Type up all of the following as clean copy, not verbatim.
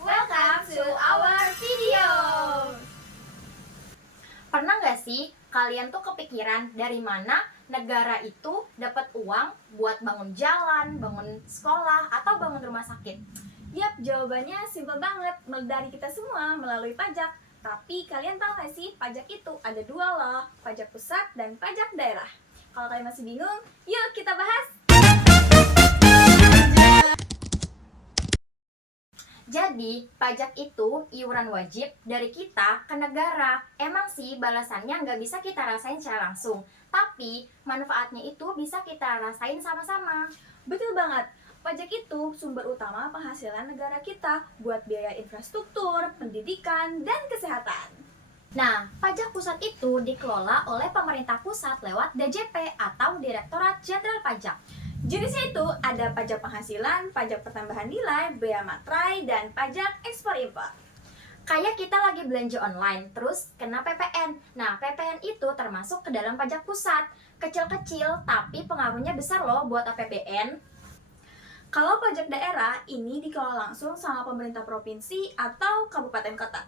Welcome to our video. Pernah nggak sih kalian tuh kepikiran dari mana negara itu dapat uang buat bangun jalan, bangun sekolah, atau bangun rumah sakit? Yap, jawabannya simpel banget, dari kita semua melalui pajak. Tapi kalian tahu nggak sih, pajak itu ada dua loh, pajak pusat dan pajak daerah. Kalau kalian masih bingung, yuk kita bahas. Jadi, pajak itu iuran wajib dari kita ke negara. Emang sih balasannya nggak bisa kita rasain secara langsung, tapi manfaatnya itu bisa kita rasain sama-sama. Betul banget, pajak itu sumber utama penghasilan negara kita buat biaya infrastruktur, pendidikan, dan kesehatan. Nah, pajak pusat itu dikelola oleh pemerintah pusat lewat DJP atau Direktorat Jenderal Pajak. Jenisnya itu ada pajak penghasilan, pajak pertambahan nilai, bea materai, dan pajak ekspor impor. Kayak kita lagi belanja online, terus kena PPN. Nah, PPN itu termasuk ke dalam pajak pusat. Kecil-kecil, tapi pengaruhnya besar loh buat APBN. Kalau pajak daerah, ini dikelola langsung sama pemerintah provinsi atau kabupaten kota.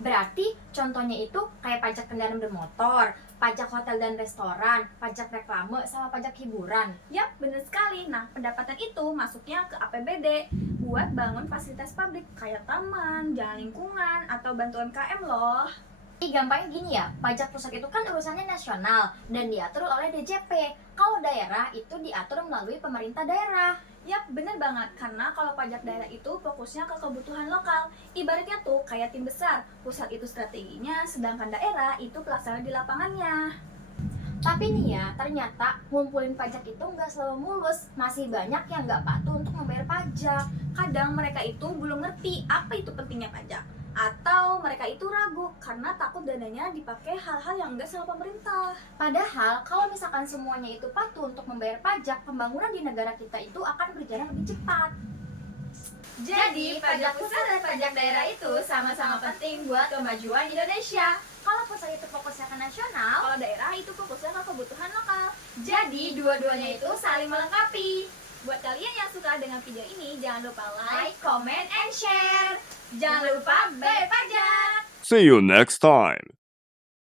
Berarti contohnya itu kayak pajak kendaraan bermotor, pajak hotel dan restoran, pajak reklame, sama pajak hiburan. Yap, bener sekali. Nah, pendapatan itu masuknya ke APBD buat bangun fasilitas publik kayak taman, jalan lingkungan, atau bantu UMKM loh. Gampangnya gini ya, pajak pusat itu kan urusannya nasional dan diatur oleh DJP. Kalau daerah itu diatur melalui pemerintah daerah. Yap, bener banget. Karena kalau pajak daerah itu fokusnya ke kebutuhan lokal. Ibaratnya tuh kayak tim besar. Pusat itu strateginya, sedangkan daerah itu pelaksana di lapangannya. Tapi nih ya, ternyata ngumpulin pajak itu nggak selalu mulus. Masih banyak yang nggak patuh untuk membayar pajak. Kadang mereka itu belum ngerti apa itu pentingnya pajak. Atau mereka itu ragu karena takut dananya dipakai hal-hal yang enggak sama pemerintah. Padahal kalau misalkan semuanya itu patuh untuk membayar pajak, pembangunan di negara kita itu akan berjalan lebih cepat. Jadi, pajak pusat dan pajak daerah itu sama-sama penting buat kemajuan Indonesia. Kalau pusat itu fokusnya ke nasional, Kalau daerah itu fokusnya ke kebutuhan lokal. jadi dua-duanya itu saling melengkapi. Buat kalian yang suka dengan video ini, jangan lupa Like, comment, and share. Jangan lupa bayar pajak. See you next time.